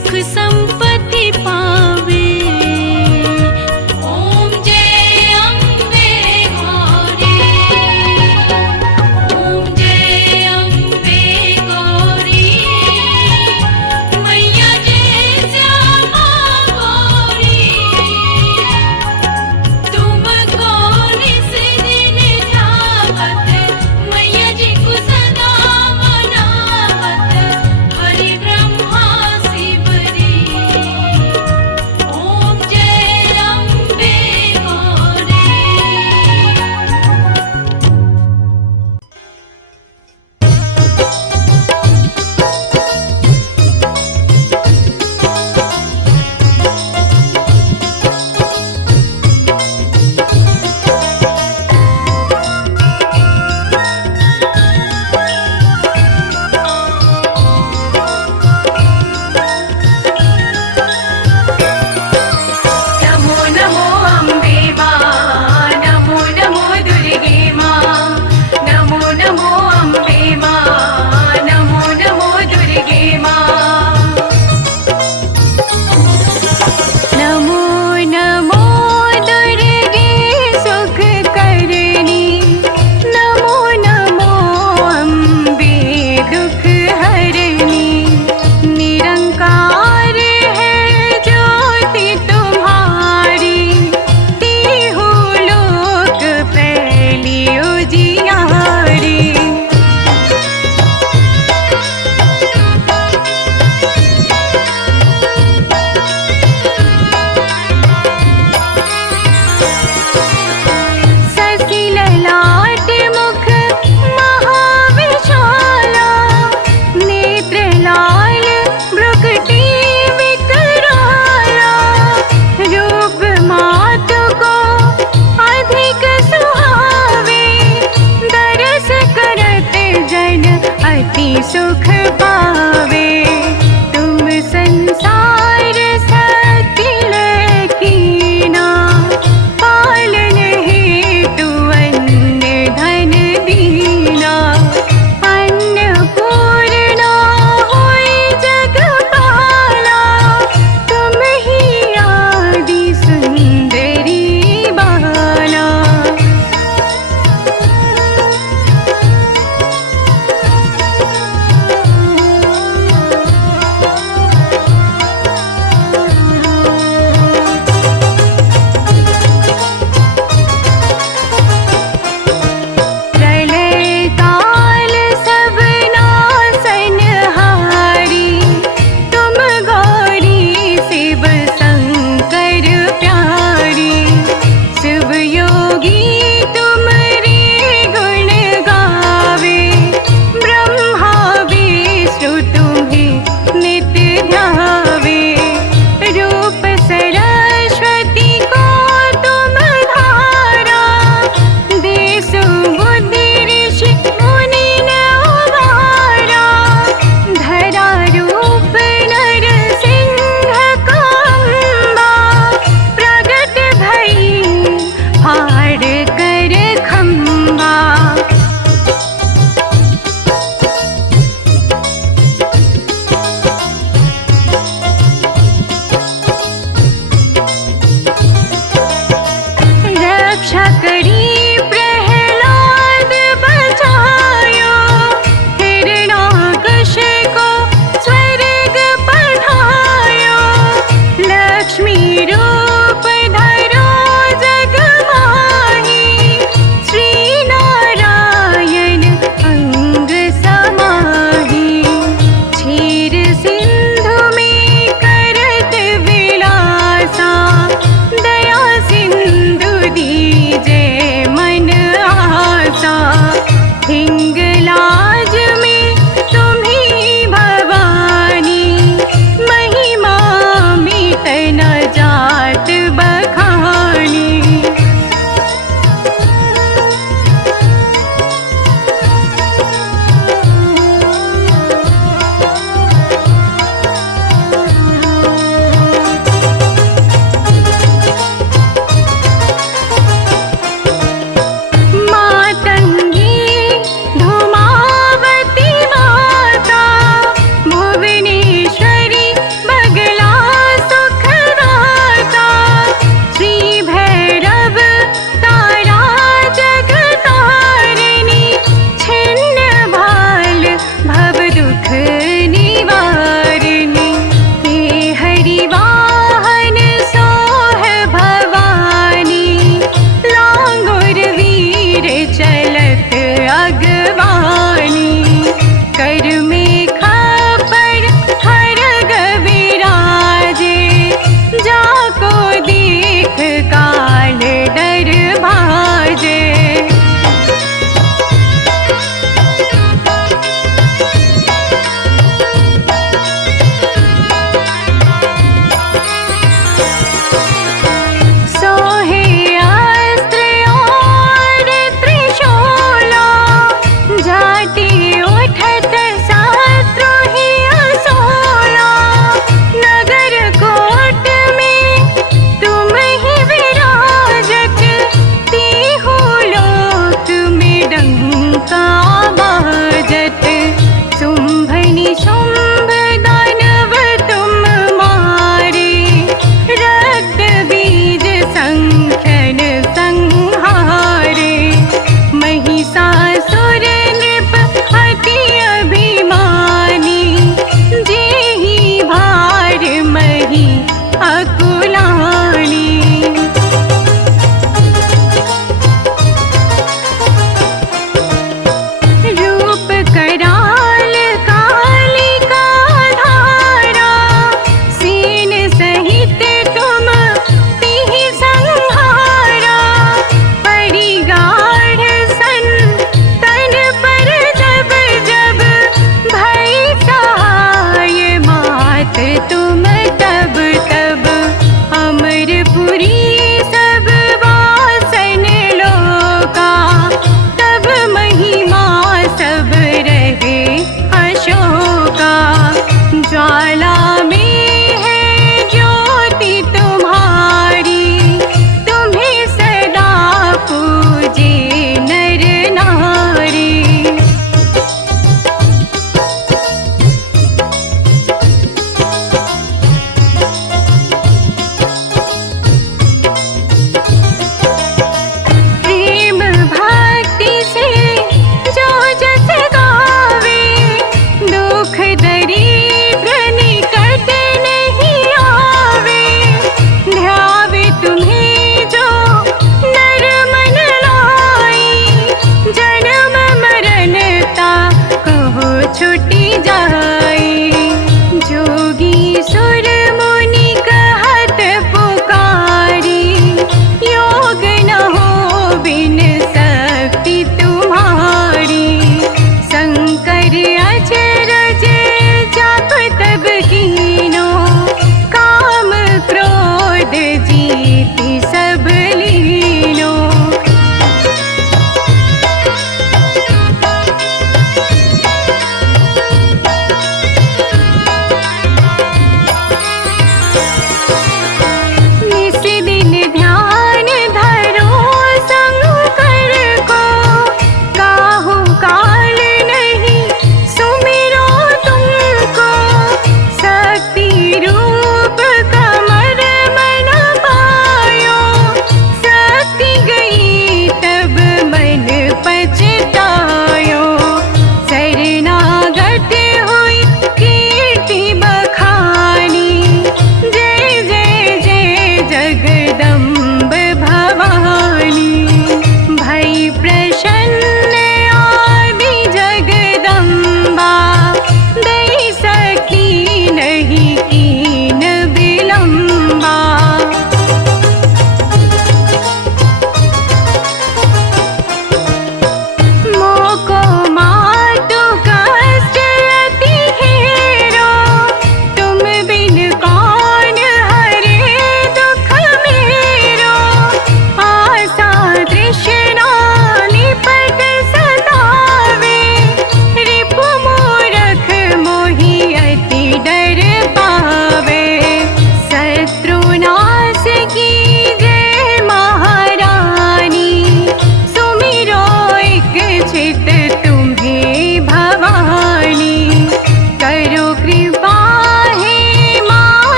सुख संपत्ति पावे। ओम जय अम्बे गौरी, ओम जय अम्बे गौरी, मैया जय श्यामा गौरी। तुमको निस दिन ध्यावत, मैया जी को सदा मनावत, हरि ब्रह्मा शिव री।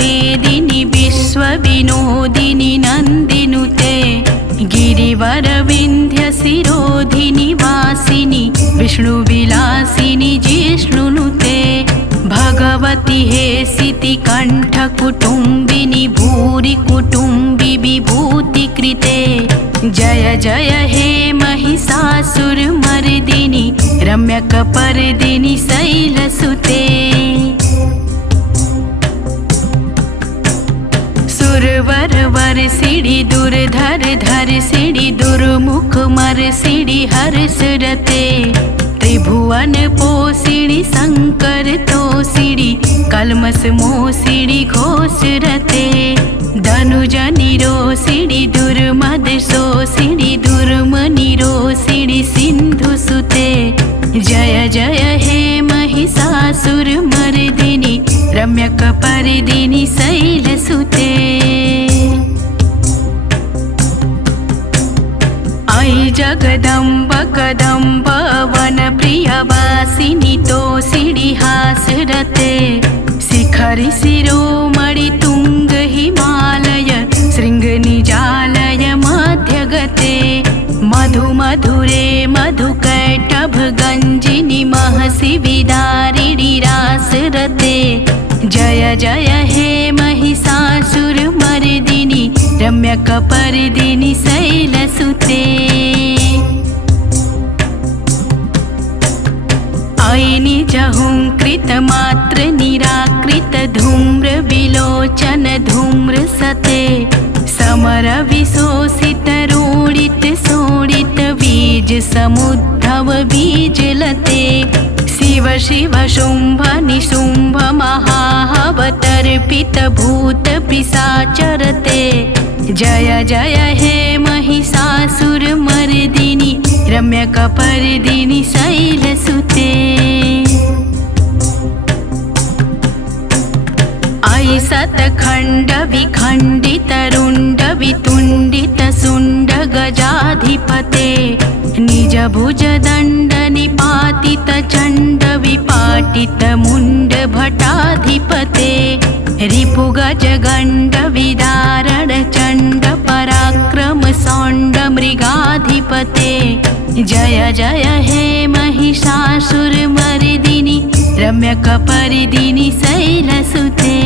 मेदिनि विश्वविनोदिनि नन्दिनुते गिरिवरविन्ध्य शिरोधिनि वासिनि विष्णुविलासिनि जिष्णुनुते भगवति हेसिति कण्ठकुटुम्बिनि भूरि कुटुम्बि विभूतिकृते जय जय हे महिषासुरमर्दिनि रम्यकपर्दिनि शैलसुते सुरवर वर्षिणि दुर्धर धर्षिणि दुर्मुख मर्षिणि हर्षरते त्रिभुवन पोषिणि शंकर तोषिणि कल्मष मोषिणि घोषरते धनुजनि रोषिणि दुर्मद शोषिणि दुर्मनि रोषिणि सिन्धुसुते जय जय हे महिषासुरमर्दिनि रम्यकपर्दिनि शैलसुते ऐ जगदम्ब कदम्ब वनप्रियवासिनि तोषिणि हासरते शिखरि शिरोमणि तुङ्ग हिमालय शृङ्गनिजालय मध्यगते मधु मधुरे मधुकैटभ गञ्जिनि महसि विदारिणि रासरते जय जय हे महिषासुरमर्दिनि रम्यकपर्दिनि शैलसुते ऐ निजहुङ्कृत मात्र निराकृत धूम्र विलोचन धूम्रसते समर विशोषित रोडित शोणित बीज समुद्धव बीजलते शिव शिव शुम्भ निशुम्भ महाहवतर्पित भूत पिशाचरते जय जय हे महिषासुरमर्दिनि रम्यकपर्दिनि शैलसुते ऐ शतखण्ड विखण्डित रुण्ड वितुण्डित शुण्ड गजाधिपते निज भुज दण्ड निपातित चण्ड विपाटित मुण्ड भटाधिपते रिपु गज गण्ड विदारण चण्ड पराक्रम सौण्ड मृगाधिपते जय जय हे महिषासुरमर्दिनि रम्यकपर्दिनि शैलसुते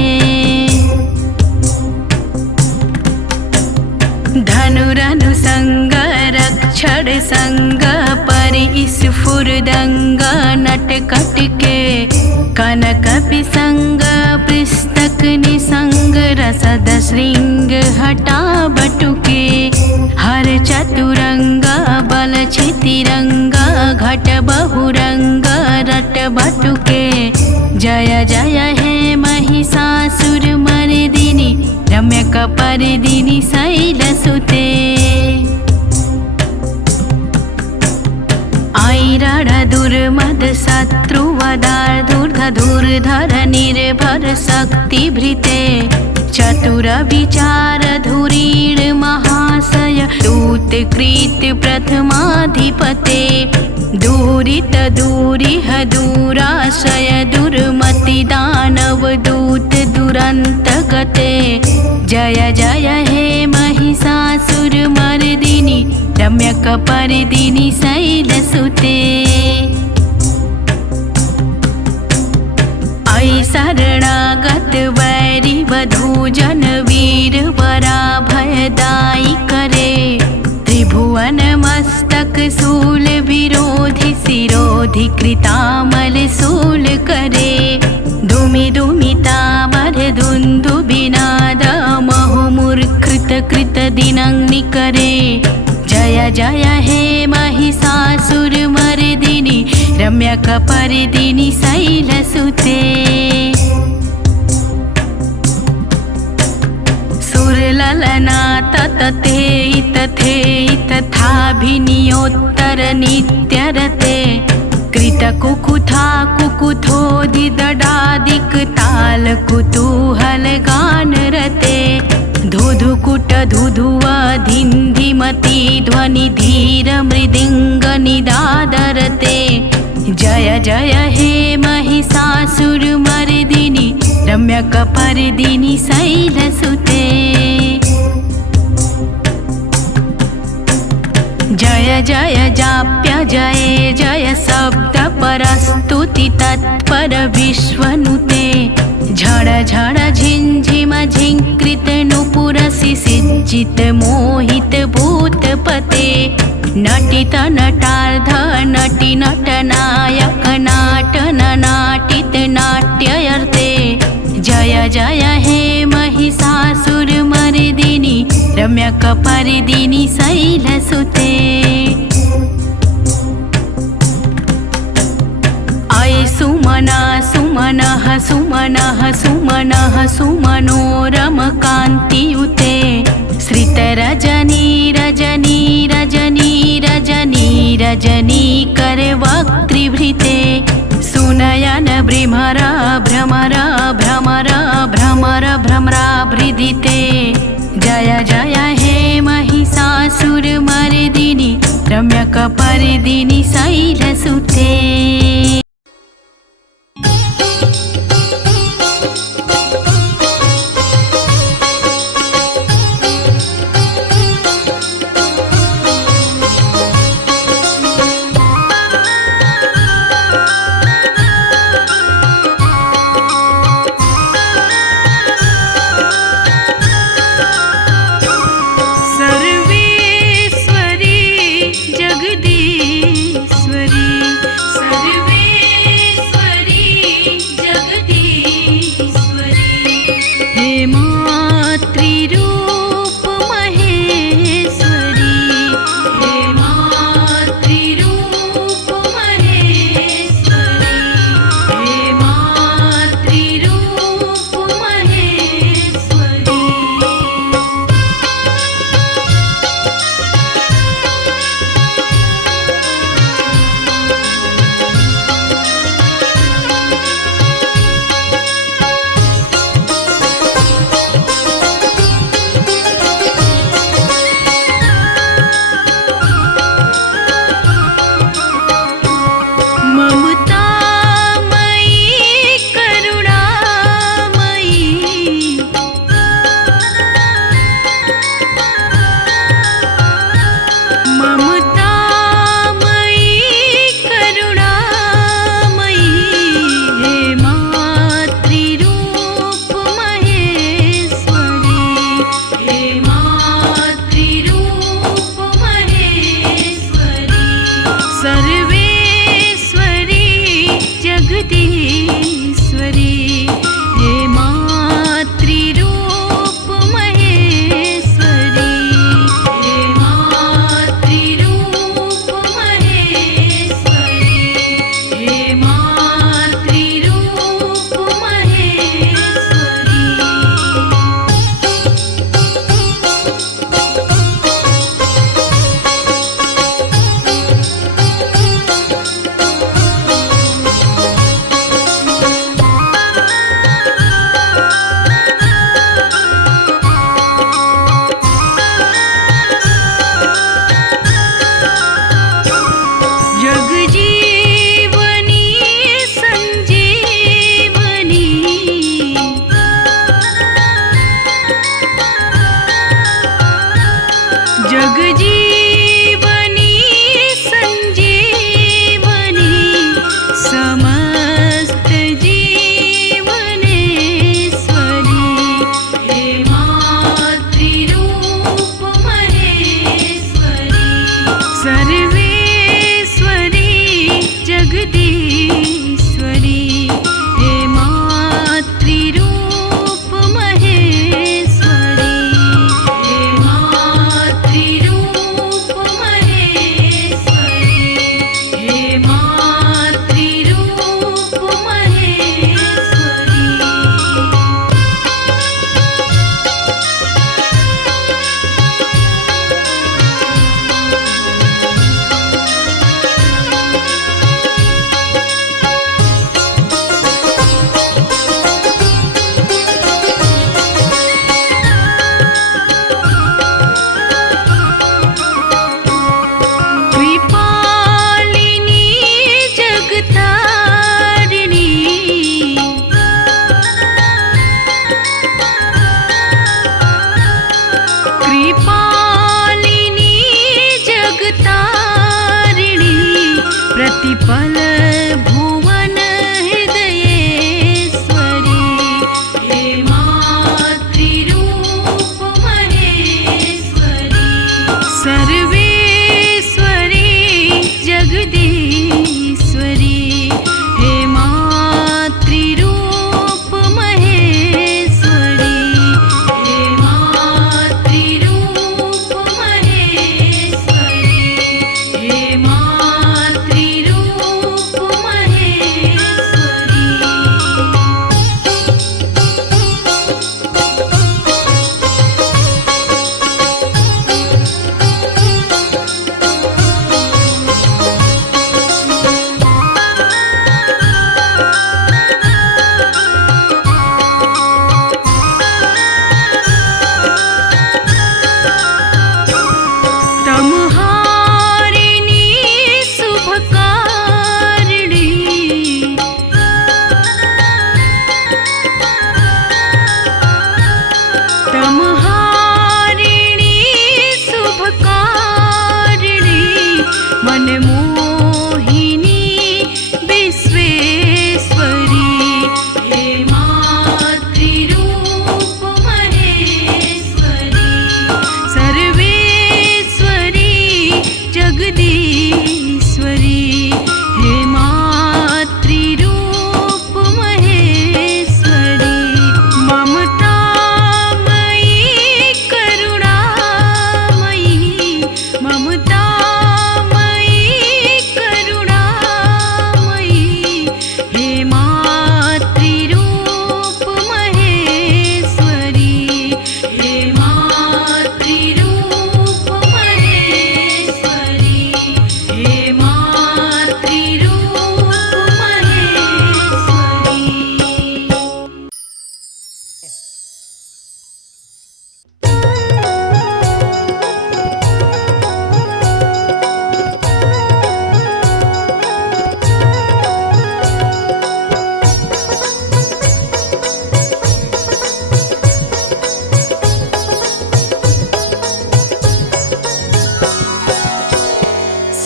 धनुरनुसंग रक्षण संग परिस्फुरदंग नटकटके कनक पिसंग पुस्तक निसंग रसद श्रृंग हटा बटुके हर चतुरंग बल छितिरंग घट बहुरंग रट बटुके जय जय हे महिषासुरमर्दिनि रम्यकपर्दिनि शैलसुते ऐरण दुर्मद शत्रुवदार्धूर्धर निर्भर शक्तिभृते चतुर विचार धुरीण महाशय दूतकृत प्रथमाधिपते दूरित दूरिह दूराशय दुर्मति दानव दूत दुरंत गते जय जय हे महिषासुरमर्दिनि रम्यकपर्दिनि शैलसुते ऐ शरणागत वैरि वधूजन वीर वराभयदायि करे त्रिभुवन मस्तक शूल विरोधि शिरोधि कृतामल शूल करे धूमि धूमितामर धुन्धु विनाद महुमुर्कृत कृत दिनंगि करे जय जय हे महिषासुरमर्दिनि रम्यकपर्दिनि शैलसुते सुरललना ततते तथे तथाभिनियोत्तर नित्यरते कृतकुकुथा कुकुथोदिदडादिक ताल कुतूहल गान रते धुधुकुट धुधुवा धिन्धिमति ध्वनि धीर मृदिंग निदादरते जय जय हे महिषासुरमर्दिनि रम्यकपर्दिनि शैलसुते जय जय जाप्य जय जय शब्द परस्तुति तत्पर विश्वनुते झड़ झड़ झिंझिम झिंकृत नुपुरसि सिज्जित मोहित भूतपते नटित नटार्ध नटि नटनायक नाटन नाटित नाट्यर्थे जय जय हे महिषासुरमर्दिनि रम्यकपर्दिनि शैलसुते अये सुमना सुमनः सुमनः सुमनः सुमनोरमकान्तियुते श्रितरजनी रजनी रजनी रजनी रजनी करवक्त्रिभृते सुनयन भ्रमर भ्रमर भ्रमर भ्रमर भ्रमराभृदिते जय जय हे महिषासुरमर्दिनि रम्यकपर्दिनि शैलसुते सर्वेश्वरी जगदीश्वरी सर्वे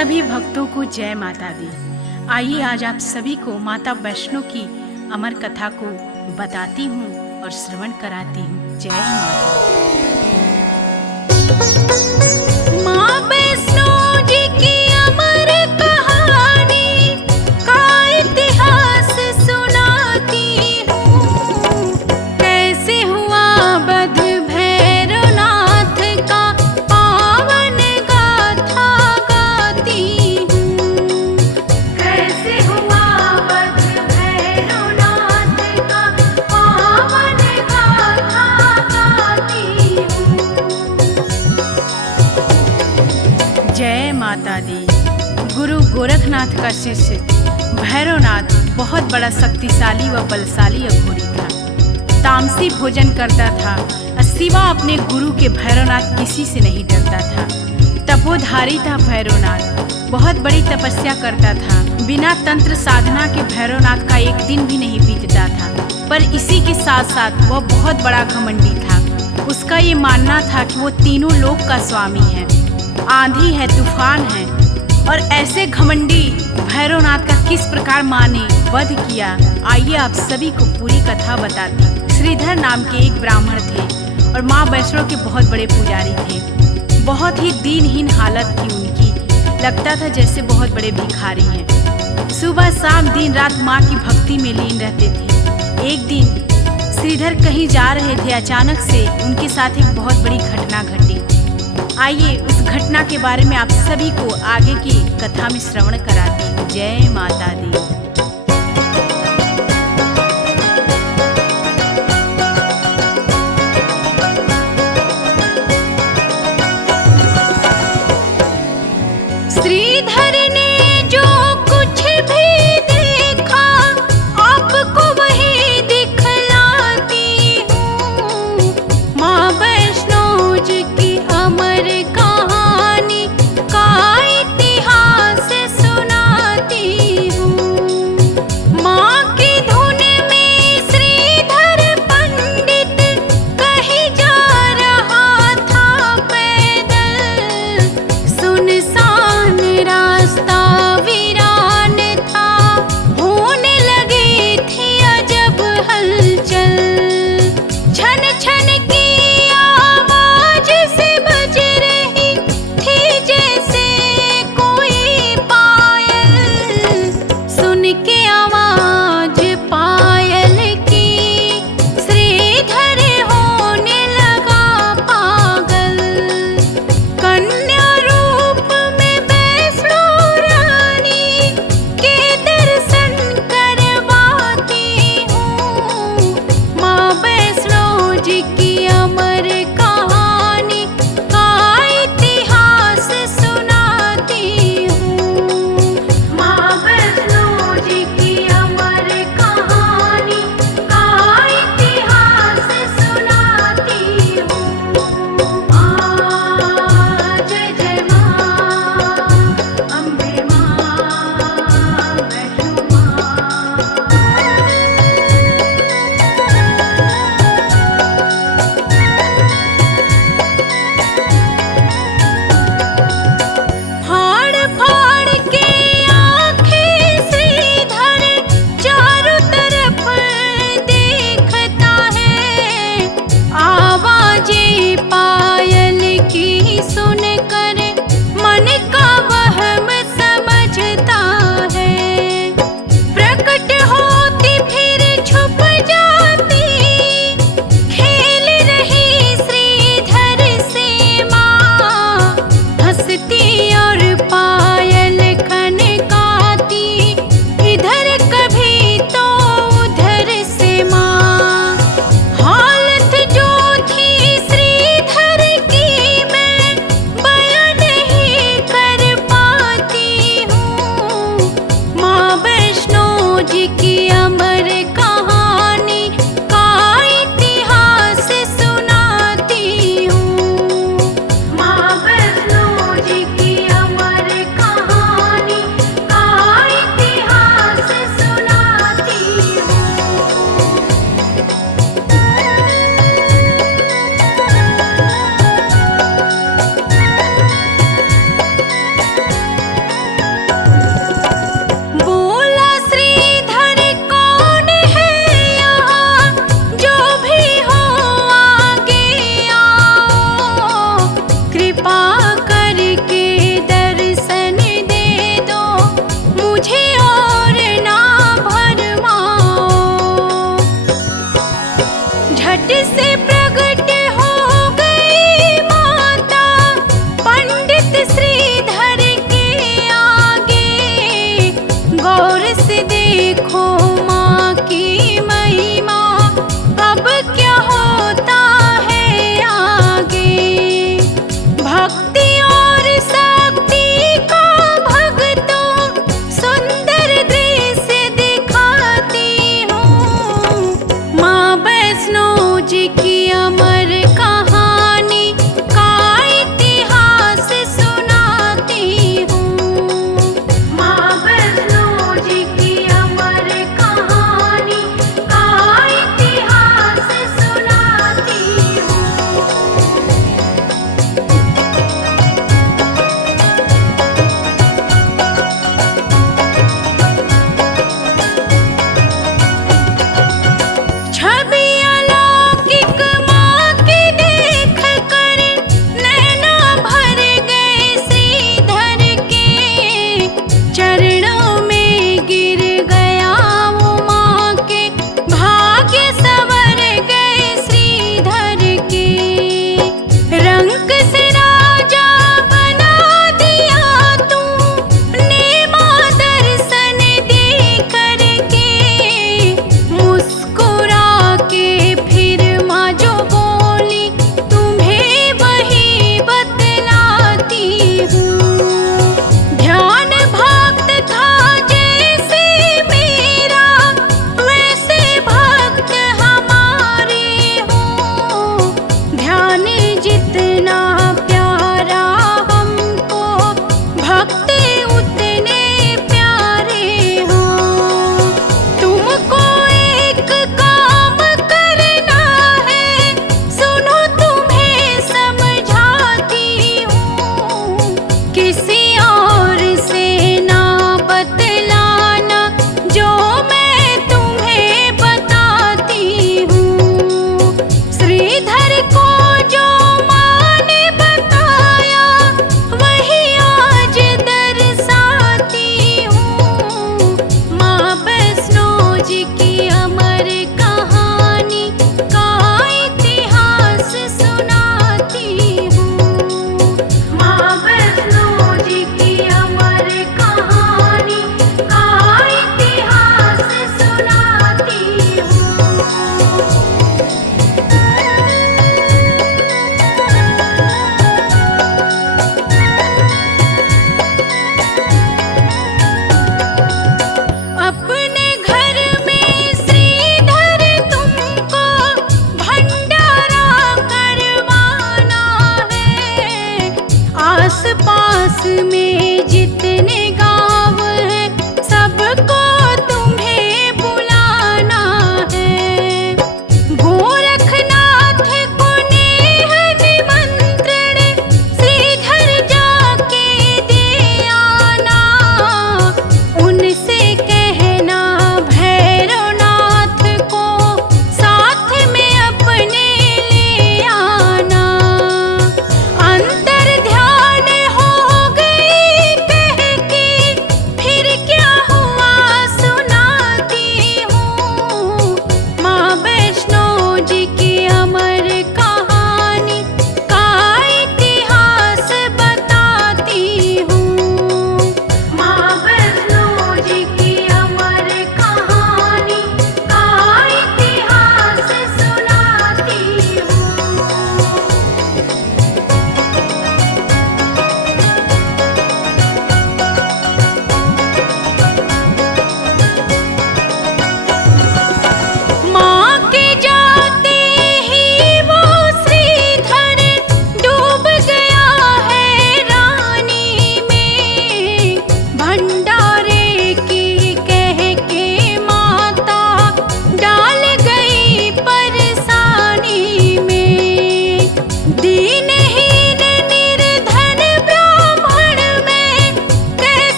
सभी भक्तों को जय माता दी। आइए आज आप सभी को माता वैष्णो की अमर कथा को बताती हूँ और श्रवण कराती हूँ। जय माता दी। माँ वैष्णो जी की अमर कहानी का इतिहास सुनाती हूँ। कैसे हुआ वध भैरवनाथ का पावन गाथा गाती हूँ। कैसे हुआ वध भैरवनाथ का पावन गाथा गाती हूँ। जय माता दी। गुरु गोरखनाथ का शिष्य भैरवनाथ बहुत बड़ा शक्तिशाली व बलशाली अघोरी था। तामसी भोजन करता था और सिवा अपने गुरु के भैरवनाथ किसी से नहीं डरता था। तपोधारी था भैरवनाथ, बहुत बड़ी तपस्या करता था। बिना तंत्र साधना के भैरवनाथ का एक दिन भी नहीं बीतता था। पर इसी के साथ साथ वह बहुत बड़ा घमंडी था। उसका ये मानना था कि वो तीनों लोक का स्वामी है, आंधी है, तूफान है। और ऐसे घमंडी भैरवनाथ का किस प्रकार माँ ने वध किया, आइए आप सभी को पूरी कथा बताती हूँ। श्रीधर नाम के एक ब्राह्मण थे और माँ वैष्णो के बहुत बड़े पुजारी थे। बहुत ही दीनहीन हालत थी उनकी, लगता था जैसे बहुत बड़े भिखारी हैं। सुबह शाम दिन रात माँ की भक्ति में लीन रहते थे। एक दिन श्रीधर कहीं जा रहे थे, अचानक से उनके साथ एक बहुत बड़ी घटना घटी। आइए उस घटना के बारे में आप सभी को आगे की कथा में श्रवण कराती हूँ। जय माता दी। श्रीधर ने जो कुछ भी देखा आपको वही दिखलाती हूँ। माँ वैष्णो जी की अमर कहानी का इतिहास सुनाती हूँ।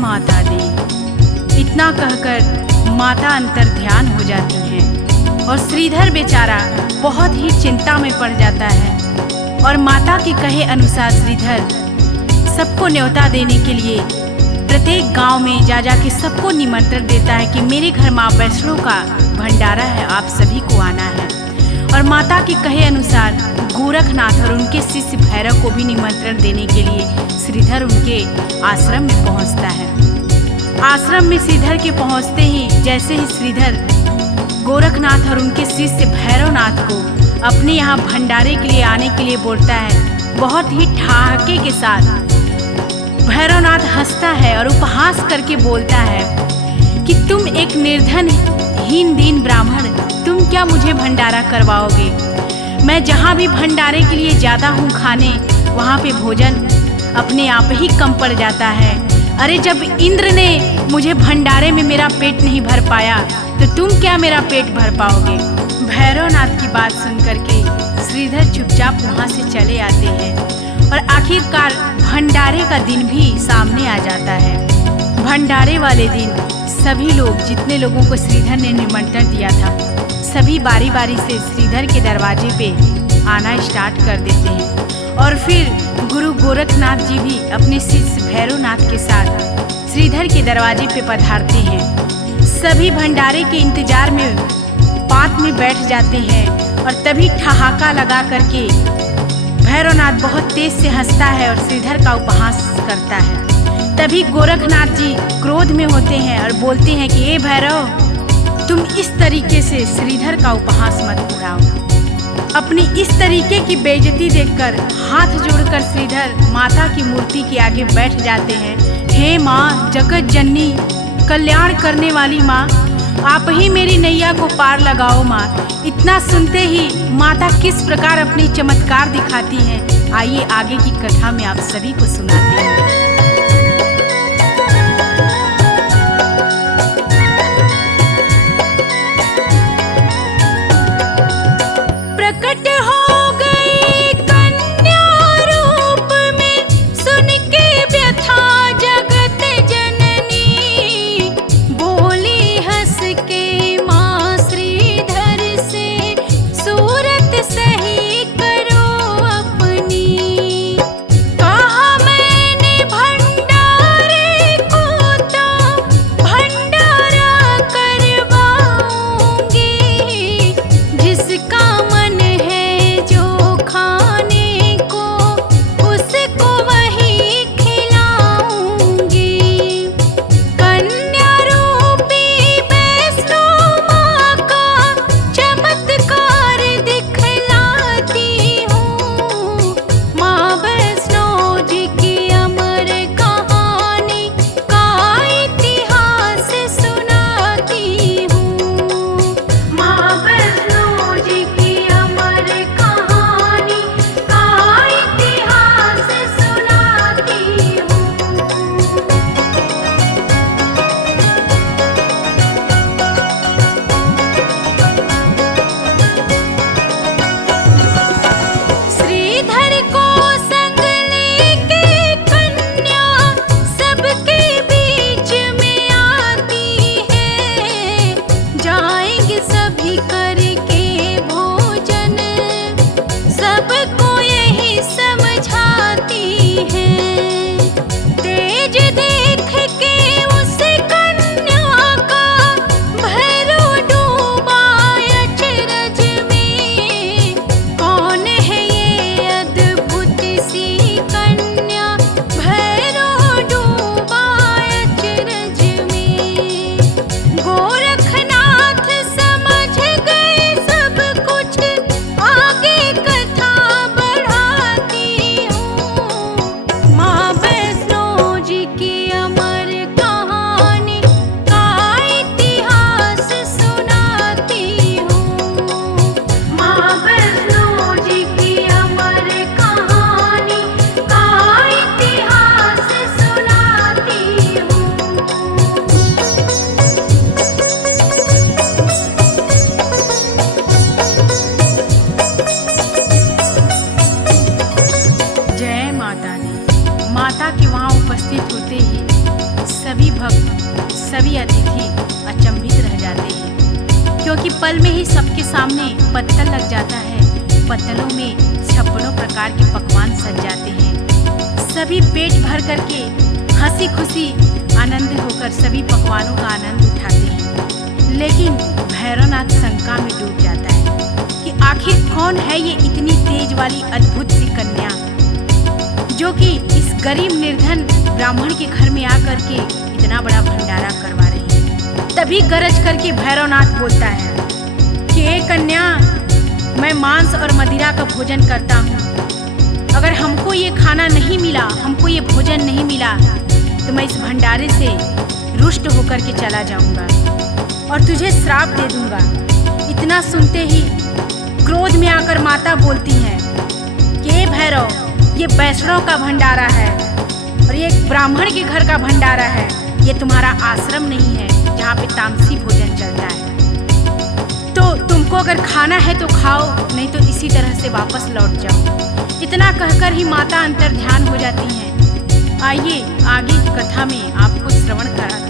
माता दी। इतना कहकर माता अंतर ध्यान हो जाती हैं और श्रीधर बेचारा बहुत ही चिंता में पड़ जाता है। और माता के कहे अनुसार श्रीधर सबको न्योता देने के लिए प्रत्येक गांव में जा जा के सबको निमंत्रण देता है कि मेरे घर माँ वैष्णो का भंडारा है, आप सभी को आना है। और माता के कहे अनुसार गोरखनाथ और उनके शिष्य भैरव को भी निमंत्रण देने के लिए श्रीधर उनके आश्रम में पहुंचता है। आश्रम में श्रीधर के पहुंचते ही जैसे ही श्रीधर गोरखनाथ और उनके शिष्य भैरवनाथ को अपने यहाँ भंडारे के लिए आने के लिए बोलता है, बहुत ही ठहाके के साथ भैरवनाथ हंसता है और उपहास करके बोलता है कि तुम एक निर्धन हीन दीन ब्राह्मण, तुम क्या मुझे भंडारा करवाओगे? मैं जहाँ भी भंडारे के लिए जाता हूँ खाने, वहाँ पे भोजन अपने आप ही कम पड़ जाता है। अरे जब इंद्र ने मुझे भंडारे में मेरा पेट नहीं भर पाया तो तुम क्या मेरा पेट भर पाओगे? भैरवनाथ की बात सुन करके श्रीधर चुपचाप वहाँ से चले आते हैं और आखिरकार भंडारे का दिन भी सामने आ जाता है। भंडारे वाले दिन सभी लोग, जितने लोगों को श्रीधर ने निमंत्रण दिया था, सभी बारी बारी से श्रीधर के दरवाजे पे आना स्टार्ट कर देते हैं। और फिर गुरु गोरखनाथ जी भी अपने शिष्य भैरवनाथ के साथ श्रीधर के दरवाजे पे पधारते हैं। सभी भंडारे के इंतजार में पात में बैठ जाते हैं और तभी ठहाका लगा करके भैरवनाथ बहुत तेज से हंसता है और श्रीधर का उपहास करता है। तभी गोरखनाथ जी क्रोध में होते हैं और बोलते हैं कि ए भैरव, तुम इस तरीके से श्रीधर का उपहास मत उड़ाओ। अपनी इस तरीके की बेइज्जती देखकर हाथ जोड़कर श्रीधर माता की मूर्ति के आगे बैठ जाते हैं। हे माँ, जगत जननी, कल्याण करने वाली माँ, आप ही मेरी नैया को पार लगाओ माँ। इतना सुनते ही माता किस प्रकार अपनी चमत्कार दिखाती हैं, आइए आगे की कथा में आप सभी को सुनाते हैं। प्रकट हो गई कन्या रूप में, सुन के व्यथा जगत जननी, बोली हंस के माँ श्रीधर से, सूरत सही करो अपनी। कहा मैंने सभी भक्त, सभी अतिथि अचंभित रह जाते हैं, क्योंकि पल में ही सबके सामने पत्तल लग जाता है। पत्तलों में 56 प्रकार के पकवान सज जाते हैं। सभी पेट भर करके हंसी खुशी आनंदित होकर सभी पकवानों का आनंद उठाते हैं। लेकिन भैरवनाथ शंका में डूब जाता है कि आखिर कौन है ये इतनी तेज वाली अद्भुत सी कन्या जो कि इस गरीब निर्धन ब्राह्मण के घर में आकर के इतना बड़ा भंडारा करवा रही है। तभी गरज करके भैरवनाथ बोलता है कि ए कन्या, मैं मांस और मदिरा का भोजन करता हूँ। अगर हमको ये खाना नहीं मिला, हमको ये भोजन नहीं मिला, तो मैं इस भंडारे से रुष्ट होकर के चला जाऊंगा और तुझे श्राप दे दूंगा। इतना सुनते ही क्रोध में आकर माता बोलती है कि भैरव, ये वैष्णव का भंडारा है और ये एक ब्राह्मण के घर का भंडारा है। ये तुम्हारा आश्रम नहीं है जहाँ पे तामसी भोजन चलता है। तो तुमको अगर खाना है तो खाओ, नहीं तो इसी तरह से वापस लौट जाओ। इतना कहकर ही माता अंतर ध्यान हो जाती हैं। आइए आगे की कथा में आपको श्रवण कराते हैं।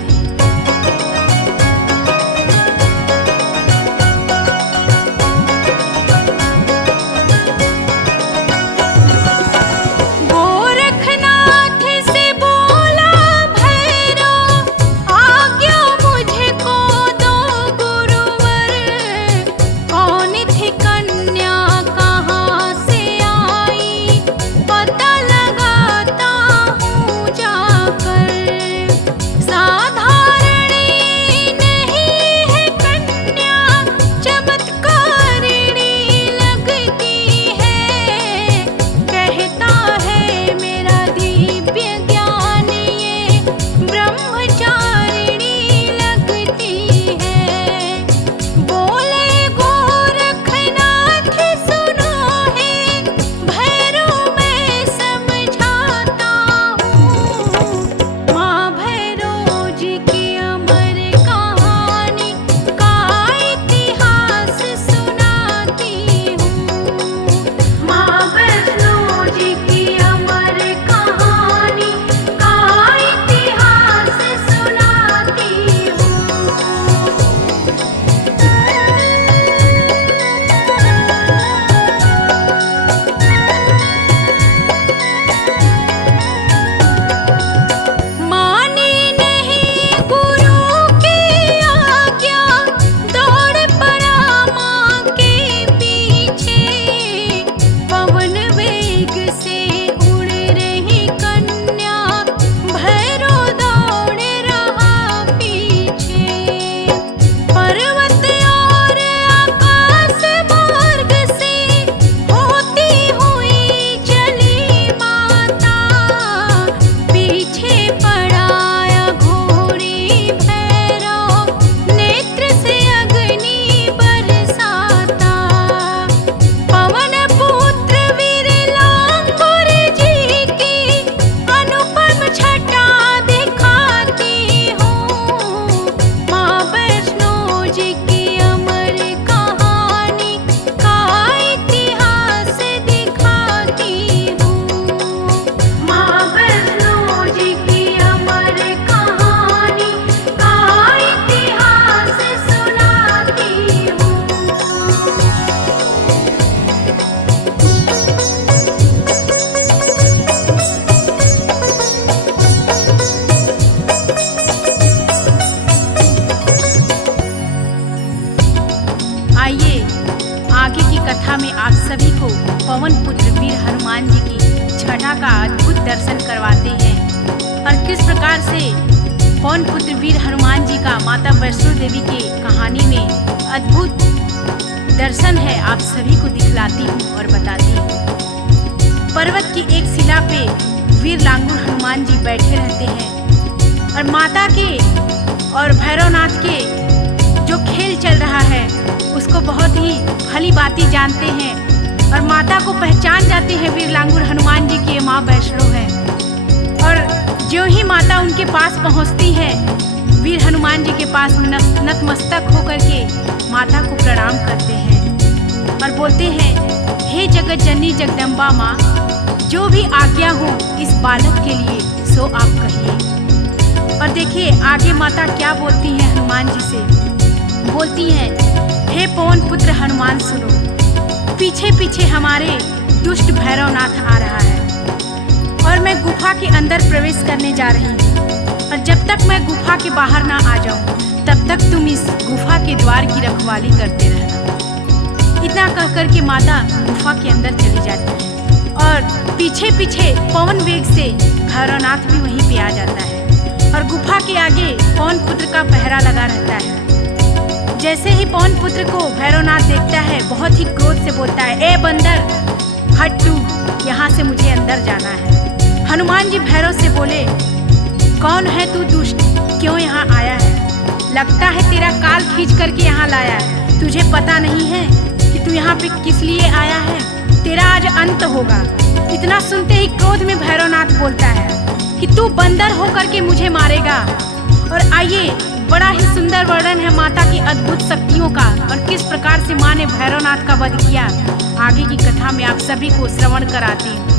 कथा में आप सभी को पवन पुत्र वीर हनुमान जी की छटा का अद्भुत दर्शन करवाते हैं और किस प्रकार से पवन पुत्र वीर हनुमान जी का माता वैष्णो देवी की कहानी में अद्भुत दर्शन है, आप सभी को दिखलाती हूँ और बताती हूँ। पर्वत की एक शिला पे वीर लांगुर हनुमान जी बैठे रहते हैं और माता के और भैरवनाथ के जो खेल चल रहा है उसको बहुत ही भली भांति जानते हैं और माता को पहचान जाते हैं वीर लांगुर हनुमान जी की माँ वैष्णो है। और जो ही माता उनके पास पहुँचती है, वीर हनुमान जी के पास में नतमस्तक होकर के माता को प्रणाम करते हैं और बोलते हैं, हे जगत जननी जगदम्बा माँ, जो भी आज्ञा हो इस बालक के लिए सो आप कहिए। और देखिए आगे माता क्या बोलती हैं हनुमान जी से। बोलती हैं, हे पवन पुत्र हनुमान सुनो, पीछे पीछे हमारे दुष्ट भैरवनाथ आ रहा है और मैं गुफा के अंदर प्रवेश करने जा रही हूँ, और जब तक मैं गुफा के बाहर ना आ जाऊँ तब तक तुम इस गुफा के द्वार की रखवाली करते रहना। इतना कह कर के माता गुफा के अंदर चली जाती है और पीछे पीछे पवन वेग से भैरवनाथ भी वहीं पे आ जाता है और गुफा के आगे पवन पुत्र का पहरा लगा रहता है। जैसे ही पवन पुत्र को भैरवनाथ देखता है बहुत ही क्रोध से बोलता है, ए बंदर हट तू, यहाँ से मुझे अंदर जाना है। हनुमान जी भैरव से बोले, कौन है तू दुष्ट, क्यों यहाँ आया है? लगता है तेरा काल खींच करके यहाँ लाया है। तुझे पता नहीं है कि तू यहाँ पे किस लिए आया है? तेरा आज अंत होगा। इतना सुनते ही क्रोध में भैरवनाथ बोलता है कि तू बंदर होकर के मुझे मारेगा। और आइए, बड़ा ही सुंदर वर्णन है माता की अद्भुत शक्तियों का और किस प्रकार से माँ ने भैरवनाथ का वध किया। आगे की कथा में आप सभी को श्रवण कराती हूँ।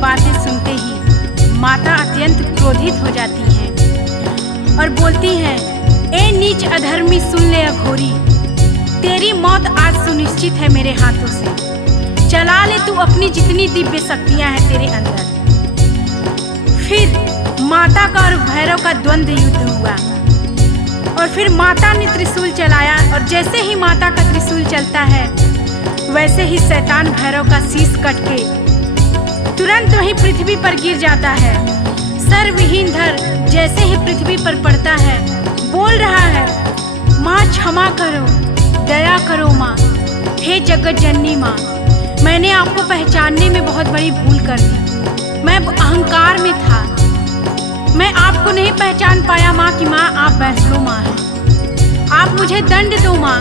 बातें सुनते ही माता अत्यंत क्रोधित हो जाती हैं और बोलती हैं, ए नीच अधर्मी सुन ले अघोरी, तेरी मौत आज सुनिश्चित है मेरे हाथों से। चला ले तू अपनी जितनी दिव्य शक्तियां हैं तेरे अंदर। फिर माता का और भैरव का द्वंद्व युद्ध हुआ और फिर माता ने त्रिशूल चलाया और जैसे ही माता का त्रिशूल चलता है वैसे ही शैतान भैरव का शीश कट के तुरंत वही पृथ्वी पर गिर जाता है। सर्वहीन धर जैसे ही पृथ्वी पर पड़ता है बोल रहा है, माँ क्षमा करो, दया करो माँ, हे जगत जननी माँ, मैंने आपको पहचानने में बहुत बड़ी भूल कर दी। मैं अहंकार में था, मैं आपको नहीं पहचान पाया माँ कि माँ आप वैष्णो माँ हैं। आप मुझे दंड दो माँ,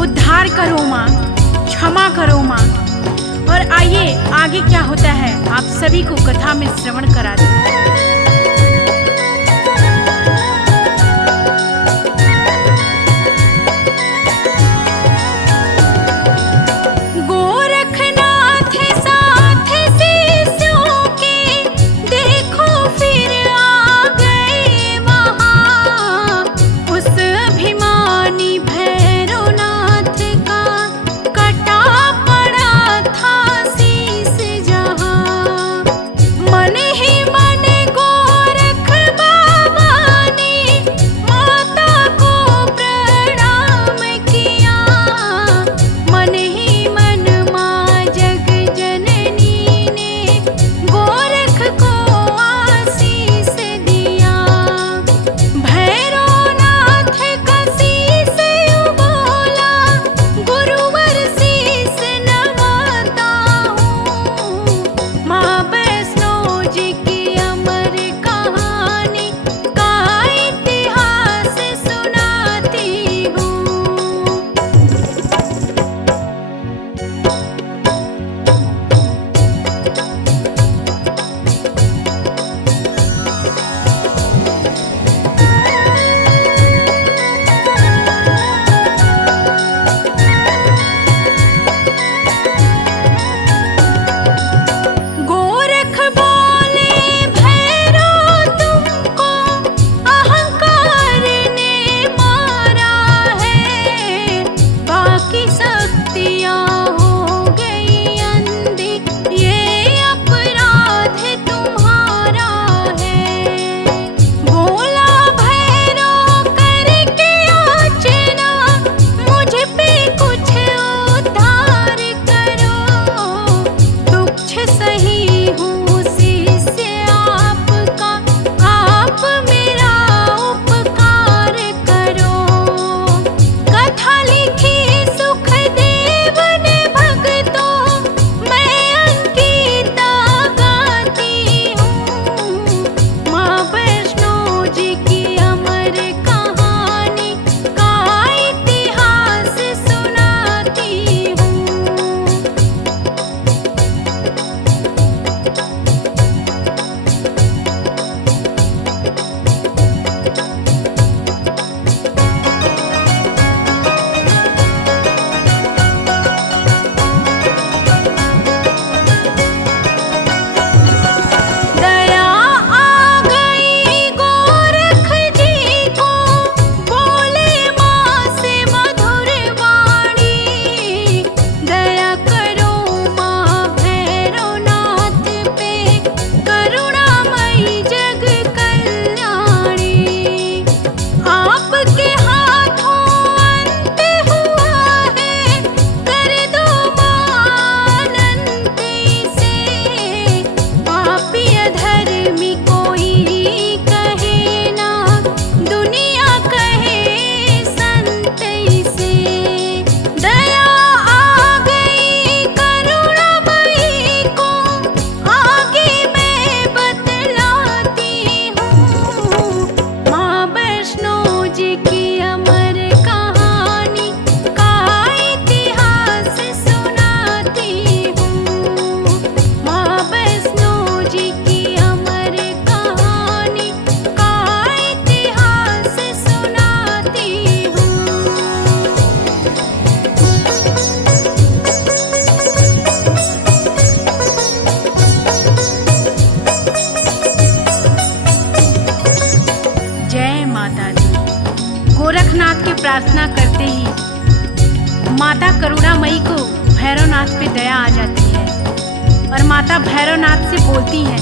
उद्धार करो माँ, क्षमा करो माँ। और आइए आगे क्या होता है आप सभी को कथा में श्रवण करा दें। गोरखनाथ की प्रार्थना करते ही माता करुणामयी को भैरवनाथ पे दया आ जाती है और माता भैरवनाथ से बोलती है,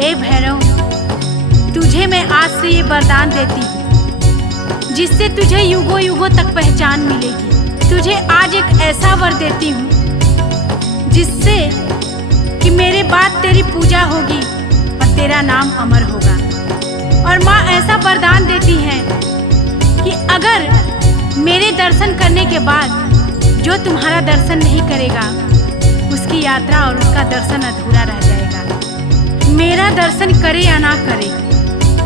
ए भैरव, तुझे मैं आज से ये वरदान देती हूँ जिससे तुझे युगों युगों तक पहचान मिलेगी। तुझे आज एक ऐसा वर देती हूँ जिससे कि मेरे बाद तेरी पूजा होगी और तेरा नाम अमर होगा। और माँ ऐसा वरदान देती है कि अगर मेरे दर्शन करने के बाद जो तुम्हारा दर्शन नहीं करेगा उसकी यात्रा और उसका दर्शन अधूरा रह जाएगा। मेरा दर्शन करे या ना करे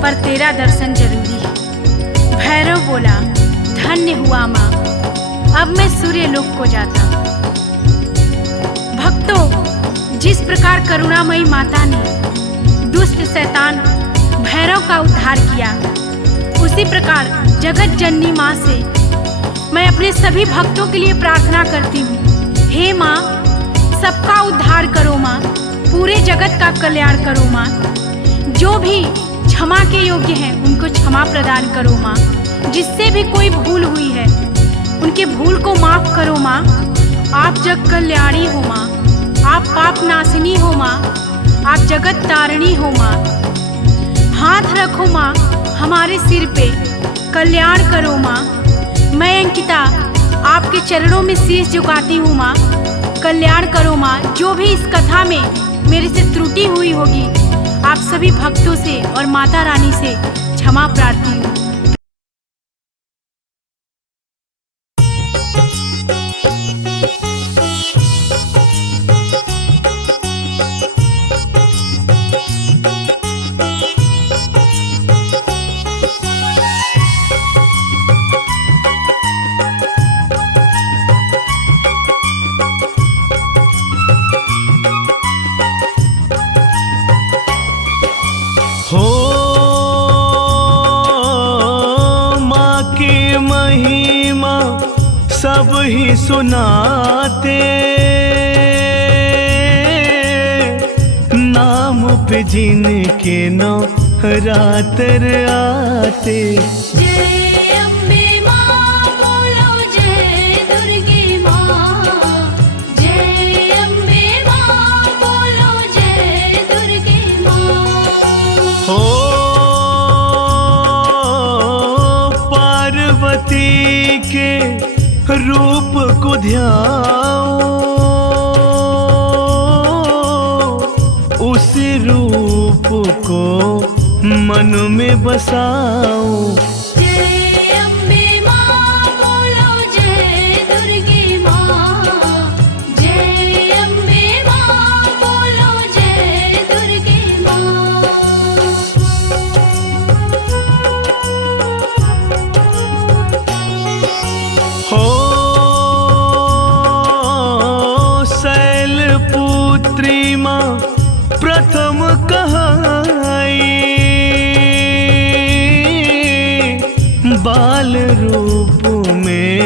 पर तेरा दर्शन जरूरी है। भैरव बोला, धन्य हुआ माँ, अब मैं सूर्य लोक को जाता। भक्तों, जिस प्रकार करुणामयी माता ने दुष्ट शैतान भैरव का उद्धार किया, उसी प्रकार जगत जननी माँ से मैं अपने सभी भक्तों के लिए प्रार्थना करती हूँ। हे माँ, सबका उद्धार करो माँ, पूरे जगत का कल्याण करो माँ। जो भी क्षमा के योग्य हैं उनको क्षमा प्रदान करो माँ। जिससे भी कोई भूल हुई है उनके भूल को माफ करो माँ। आप जग कल्याणी हो माँ, आप पाप नाशिनी हो माँ, आप जगत तारिणी हो माँ। हाथ रखो माँ हमारे सिर पे, कल्याण करो माँ। मैं अंकिता आपके चरणों में शीश झुकाती हूँ माँ, कल्याण करो माँ। जो भी इस कथा में मेरे से त्रुटि हुई होगी, आप सभी भक्तों से और माता रानी से क्षमा प्रार्थी हूँ। हो माँ की महिमा सब ही सुनाते, नाम पे जिनके नवरात्र आते। जय अम्बे माँ बोलो, जय दुर्गे माँ। जय अम्बे माँ बोलो, जय दुर्गे माँ। हो पार्वती के रूप को ध्याओ, उस रूप को मन में बसाओ। जय अम्बे माँ बोलो, जय दुर्गे माँ। जय अम्बे माँ बोलो, जय दुर्गे माँ। हो शैलपुत्री माँ प्रथम कहाई, बाल रूप में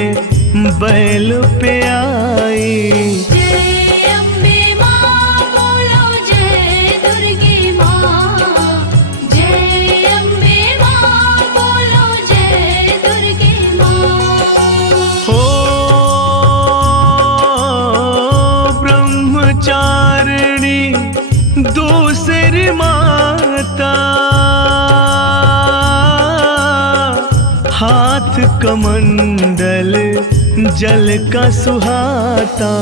बैल पे आई। जय अम्बे माँ बोलो, जय दुर्गे माँ। जय अम्बे माँ बोलो, जय दुर्गे माँ। हो ब्रह्मचारिणी दूसरी माता, हाथ कमंडल जल का सुहाता।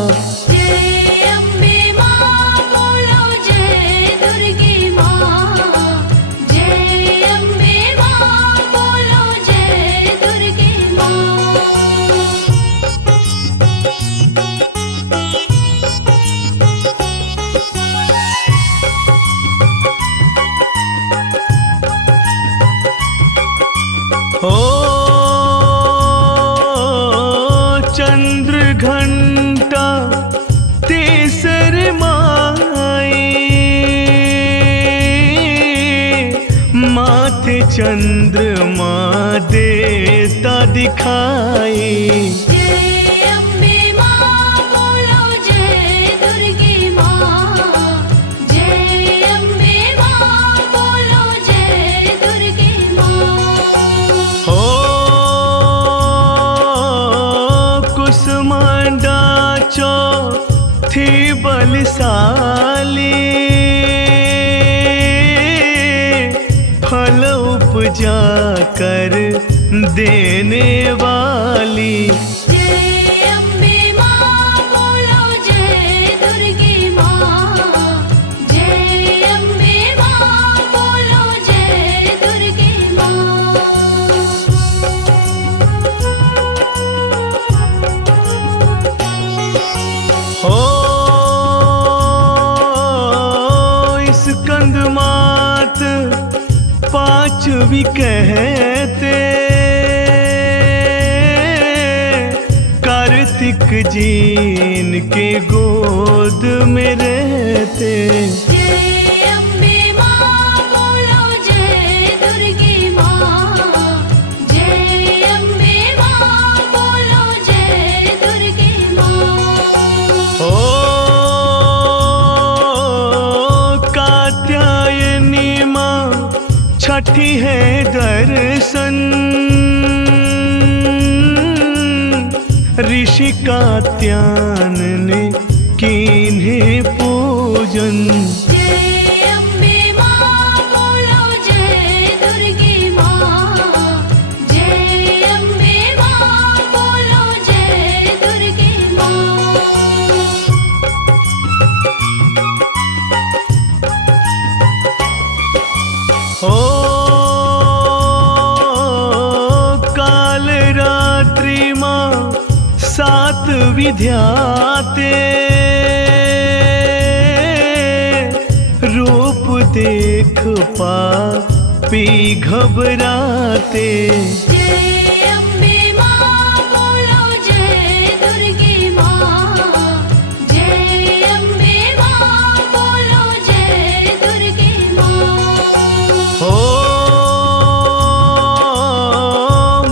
जय अम्बे माँ बोलो, जय दुर्गे माँ। जय अम्बे माँ बोलो, जय दुर्गे माँ। हो चंद्र घंटा तीसर माई, माथे चंद्रमा देता दिखाई। जय अम्बे माँ बोलो, जय दुर्गे माँ। जय अम्बे माँ बोलो, जय दुर्गे माँ। हो कुसुमांडा चौथी बलशाली, फल उपजा कर देने वाली। जय अम्बे माँ बोलो, जय दुर्गे माँ। जय अम्बे माँ बोलो, जय दुर्गे माँ। हो स्कंद मात पांचवी कहते, कार्तिक जी इनके गोद में रहते। जय अम्बे माँ बोलो जय दुर्गे माँ। जय अम्बे माँ बोलो जय दुर्गे माँ। ओ कात्यायनी माँ छठी है दर्शन, ऋषि कात्यायन ने कीन्हे पूजन। जय अम्बे माँ बोलो जय दुर्गे माँ। जय अम्बे माँ बोलो जय दुर्गे माँ। ओ काल रात्रि माँ सात विद्याते, रूप देख पापी घबराते। जय अम्बे माँ बोलो जय दुर्गे माँ। जय अम्बे माँ बोलो जय दुर्गे माँ। ओ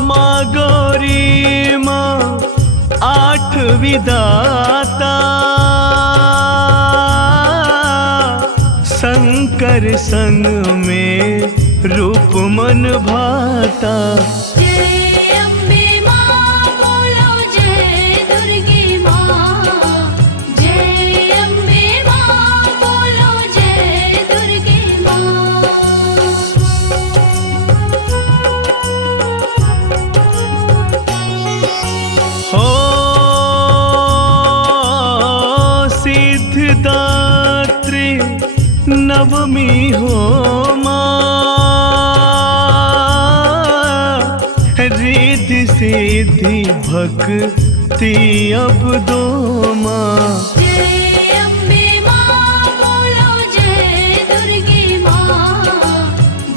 माँ गौरी माँ आठ विदाता, शंकर संग में रूप मन भाता। जय अम्बे माँ बोलो जय दुर्गे माँ। जय अम्बे माँ बोलो जय दुर्गे माँ। हो सिद्धिदात्री नवमी हो माँ, रिद्धि सिद्धि भक्ति अब दो माँ। जय अम्बे माँ बोलो जय दुर्गे माँ।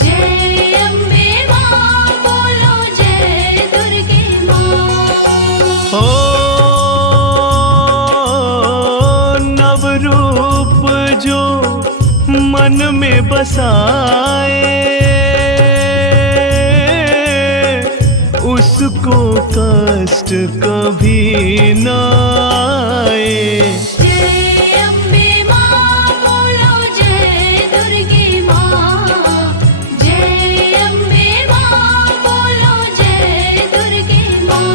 जय अम्बे माँ बोलो जय दुर्गे माँ। हो नवरूप जो मन में बसाए, उसको कष्ट कभी न आए। जय अम्बे माँ बोलो जय दुर्गे माँ। जय अम्बे माँ बोलो जय दुर्गे माँ।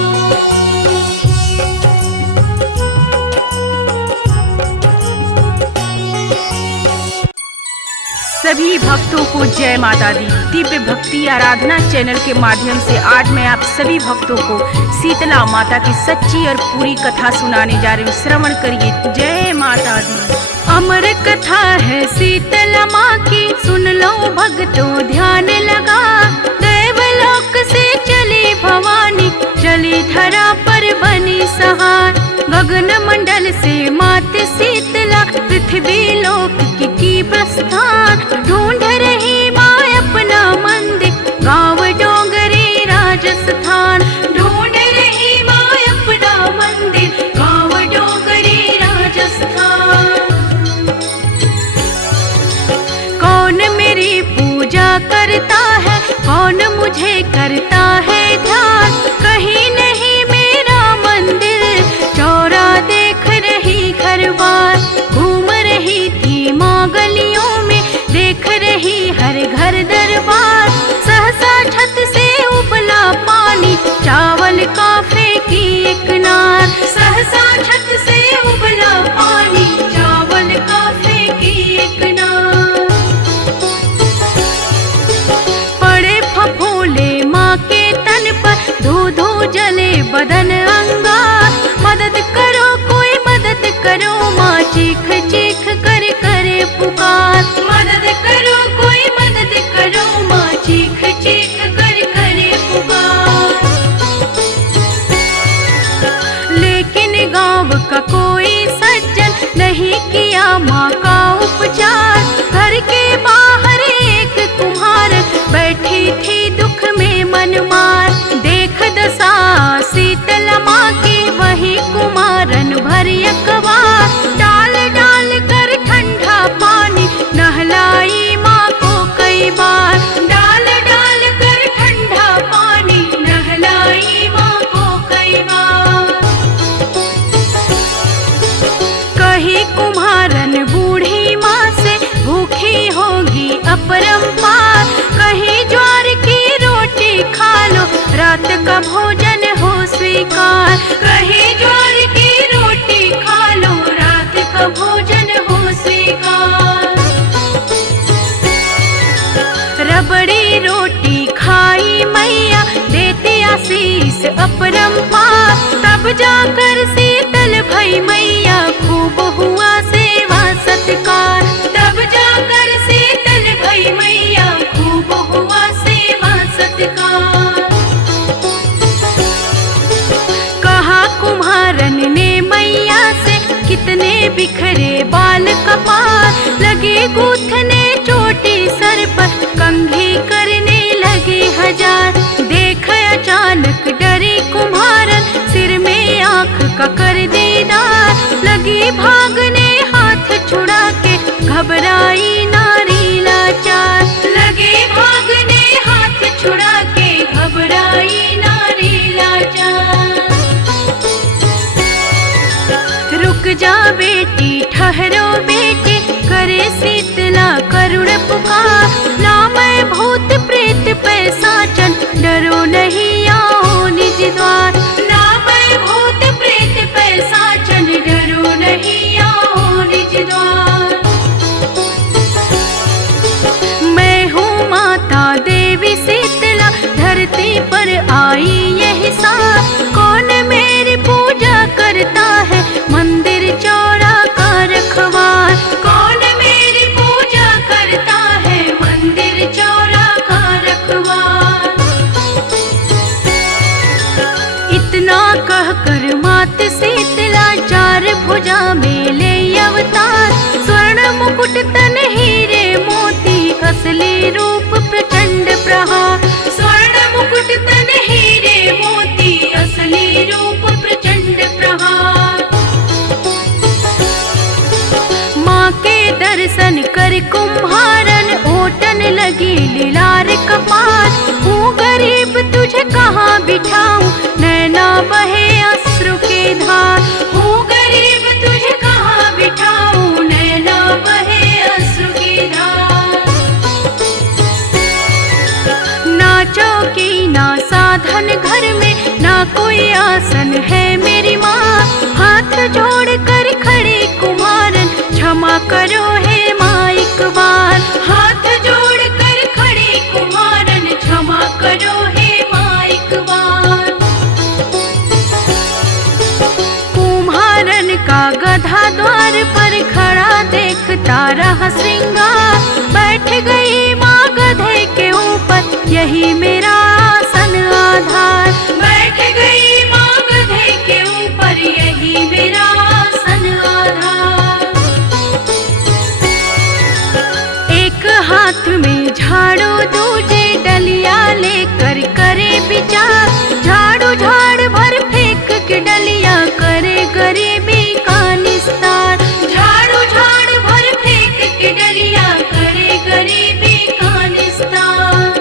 सभी भक्तों को जय माता दी। दिव्य भक्ति आराधना चैनल के माध्यम से आज मैं आप सभी भक्तों को शीतला माता की सच्ची और पूरी कथा सुनाने जा रही हूँ। श्रवण करिए। जय माता दी। अमर कथा है शीतला माँ की, सुन लो भक्तों ध्यान लगा। देवलोक से चली भवानी, चली धरा पर बनी सहार। गगन मंडल से मात शीतला, पृथ्वी लोक की प्रस्थान। ढूंढ रही माँ अपना मंदिर, गाँव डोंगरी राजस्थान। ढूंढ रही माँ अपना मंदिर, गाँव डोंगरी राजस्थान। कौन मेरी पूजा करता है, कौन मुझे करता है ध्यान। कहीं नहीं मेरा मंदिर, चौरा देख रही घर बार। घूम रही थी माँ गलियों में, देख रही हर घर दरबार। सहसा छत से उबला पानी, चावल का फेंकी एक नार। सहसा छत से उबला पानी, चावल का फेंकी एक नार। पड़े फफोले माँ के तन पर, धो धो जले बदन अंगार। मदद करो कोई मदद करो माँ, चीख चीख कर करे पुकार। मदद करो कोई मदद करो माँ, चीख चीख कर करे पुकार। लेकिन गाँव का कोई सज्जन नहीं किया माँ का उपचार। घर के बाहर एक कुम्हार बैठी थी दुख में मन मार। देख दशा शीतला माँ की, वही कुम्हार तब जाकर शीतल भई मैया, खूब हुआ सेवा सत्कार। तब जाकर शीतल भई मैया, खूब हुआ सेवा सत्कार। कहा कुम्हारन ने मैया से, कितने बिखरे बाल कपार। लगे गूंथने चोटी सर पर, कंघी करने लगे हजार। देख अचानक डरे कुम्हारन, सिर में आँख का कर दीदार। लगी भागने हाथ छुड़ा के, घबराई नारी लाचार। लगे भागने हाथ छुड़ा के, घबराई नारी लाचार। रुक जा बेटी, ठहरो बेटी, करे शीतला करुण पुकार। ना मैं भूत प्रेत पैसाचन, डरो नहीं आओ निज द्वार। ना मैं भूत प्रेत पैसाचन, डरो नहीं आओ निज द्वार। मैं हूँ माता देवी शीतला, धरती पर आई यही साथ। कौन मेरी पूजा करता है, मंदिर चौरा का रखवार। कौन मेरी पूजा करता है, मंदिर चौरा का रखवार। इतना कहकर मात शीतला, चार भुजा में ले अवतार। स्वर्ण मुकुट तन हीरे मोती, असली रूप प्रचंड प्रहार। स्वर्ण मुकुट तन हीरे मोती, असली रूप प्रचंड प्रहार। माँ के दर्शन कर कुम्हारन, ओटन लगी लीलार कपार। हूँ गरीब तुझे कहाँ बिठाऊं, नैना बहे अश्रु के धार। हूँ गरीब तुझे कहाँ बिठाऊं, नैना बहे अश्रु के धार। ना चौकी ना साधन घर में, ना कोई आसन है मेरी माँ। हाथ जोड़ कर खड़ी कुम्हारन, क्षमा करो हे माँ एक बार। हाथ जोड़ कर खड़ी कुम्हारन, क्षमा करो हे माँ एक बार। कुम्हारन का गधा द्वार पर खड़ा देखता रहा श्रृंगार। बैठ गई माँ गधे के ऊपर, यही मेरा आसन आधार। बैठ गई माँ गधे के ऊपर, यही मेरा आसन आधार। एक हाथ में झाड़ू, दूजे डलिया लेकर करे विचार। झाड़ू झाड़ भर फेंक के डलिया, करे गरीबी का निस्तार। झाड़ू झाड़ भर फेंक के डलिया, करे गरीबी का निस्तार।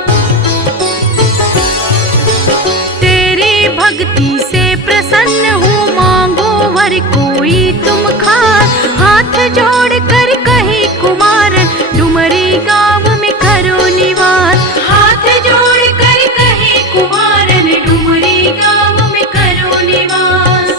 तेरी भक्ति से प्रसन्न हूँ, मांगो वर कोई तुम खार। हाथ जोड़ कर कही कुमारन, डुमरी गाँव में करो निवास। हाथ जोड़ कर कही कुमारन, डुमरी गाँव में करो निवास।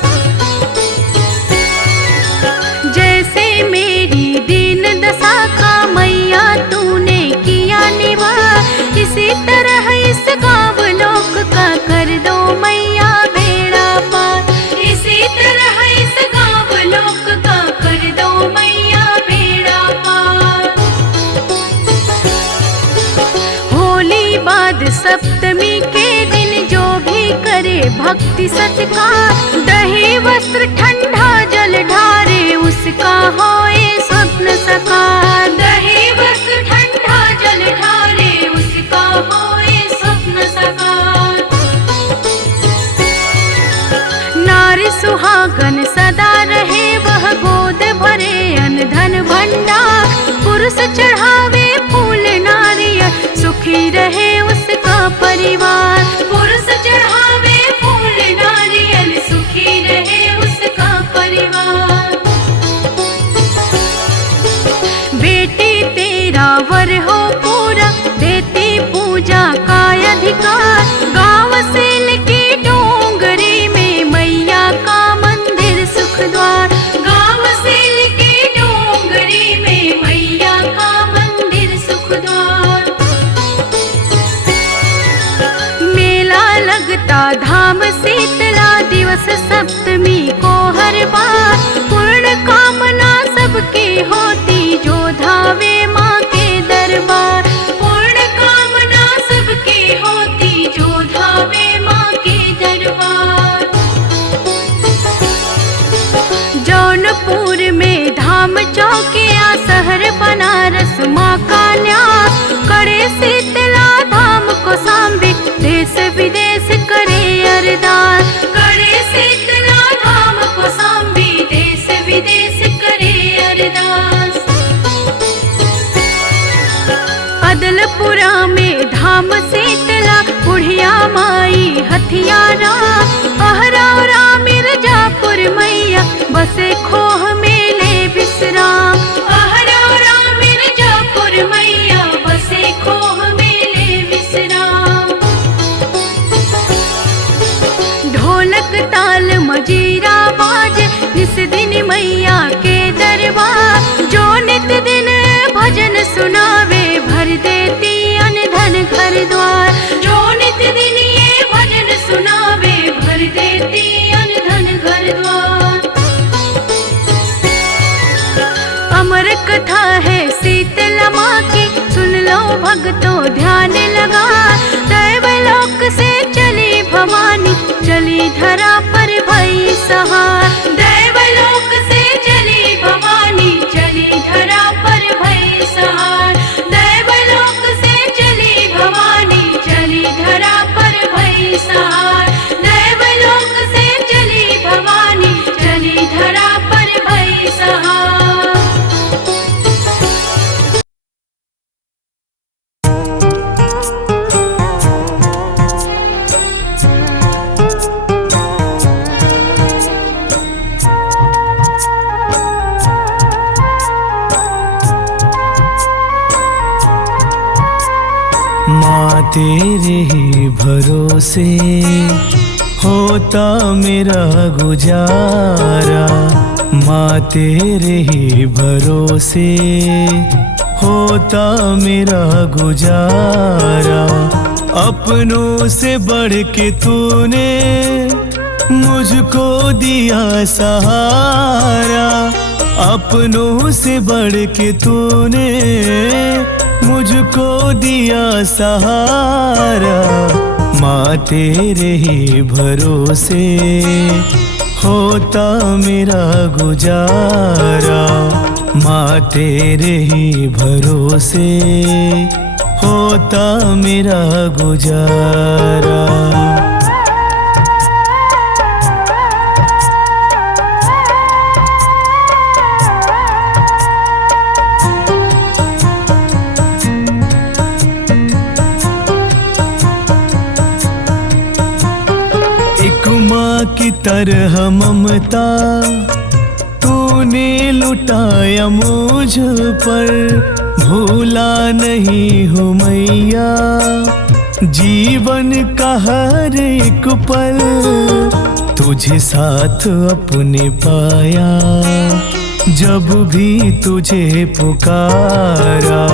जैसे मेरी दीन दशा का मैया तूने किया निवार, इसी तरह इस गाँव लोक का कर दो मैया बेड़ा पार। इसी तरह इस गाँव लोक का कर दो मैया बेड़ा पार। होली बाद सप्तमी के दिन, जो भी करे भक्ति सत्कार। दही वस्त्र ठंडा जल ढारे, उसका होए स्वप्न साकार। दही वस्त्र ठंडा जल ढारे, उसका होए स्वप्न साकार। नारी सुहागन सदा रहे, वह गोद भरे अन्न धन भंडार। पुरुष चढ़ावे फूल नारियल, सुखी रहे उसका परिवार। पुरुष चढ़ावे फूल नारियल, सुखी रहे उसका परिवार। बेटी तेरा वर हो पूरा, देती पूजा का अधिकार। गाँव सेल की डोंगरी में, मैया का मंदिर सुख द्वार। गाँव सेल की डोंगरी में, मैया का मंदिर सुख द्वार। शीतला धाम को सांबे देश विदेश करे अरदास। करे शीतला धाम को सांबे देश विदेश करे अरदास। अदलपुरा में धाम शीतला बुढ़िया माई हथियारा। अहरौरा मिर्जापुर मैया बसे खोह मेले विश्राम। अहरौरा मिर्जापुर मैया बसे खोह मेले विश्राम। ढोलक ताल मजीरा बाज निस दिन मैया के दरबार। जो नित दिन भजन सुनावे भर देती अन धन घर द्वार। जो नित दिन ये भजन सुनावे भर देती अन धन घर द्वार। अमर कथा है शीतला माँ की सुन लो भक्तों ध्यान लगा। दैवलोक से चली भवानी चली धरा पर भई सहार। दैवलोक से चली भवानी चली धरा पर भई सहार। दैवलोक से चली भवानी चली धरा पर भई सहार। दैवलोक से चली भवानी चली धरा पर भई सहार। माँ तेरे ही भरोसे होता मेरा गुजारा। माँ तेरे ही भरोसे होता मेरा गुजारा। अपनों से बढ़ के तूने मुझको दिया सहारा। अपनों से बढ़ के तूने मुझको दिया सहारा। माँ तेरे ही भरोसे होता मेरा गुजारा। माँ तेरे ही भरोसे होता मेरा गुजारा। की तरह ममता तूने लुटाया मुझ पर। भूला नहीं हूँ मैया जीवन का हर एक पल। तुझे साथ अपने पाया जब भी तुझे पुकारा।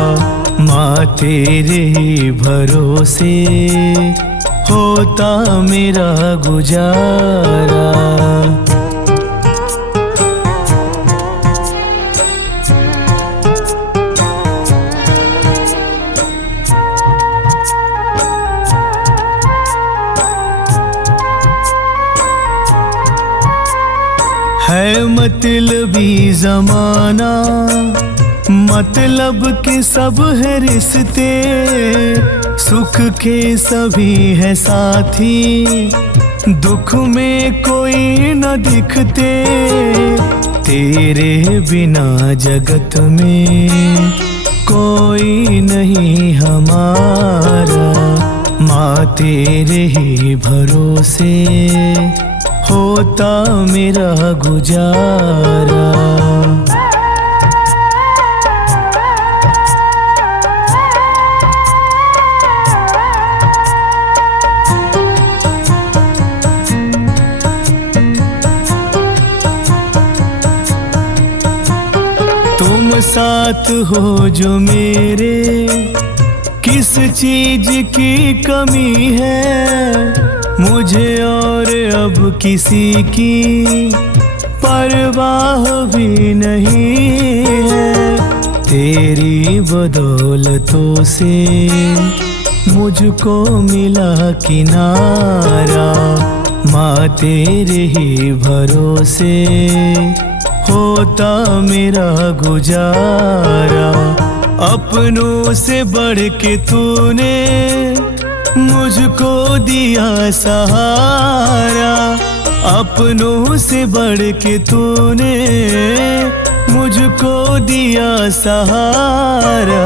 माँ तेरे ही भरोसे होता मेरा गुजारा। है मतलबी जमाना मतलब के सब है रिश्ते। सुख के सभी है साथी दुख में कोई न दिखते। तेरे बिना जगत में कोई नहीं हमारा। माँ तेरे ही भरोसे होता मेरा गुजारा। तुम साथ हो जो मेरे किस चीज की कमी है। मुझे और अब किसी की परवाह भी नहीं है। तेरी बदौलतों से मुझको मिला किनारा। माँ तेरे ही भरोसे होता मेरा गुजारा। अपनों से बढ़ के तूने मुझको दिया सहारा, अपनों से बढ़ के तूने मुझको दिया सहारा।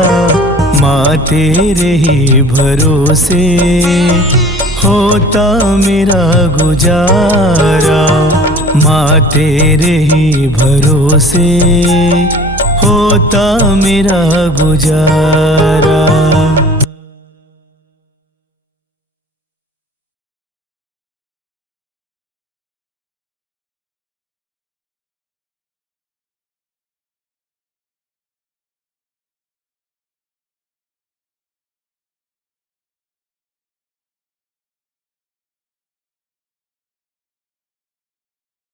माँ तेरे ही भरोसे होता मेरा गुजारा, माँ तेरे ही भरोसे होता मेरा गुजारा।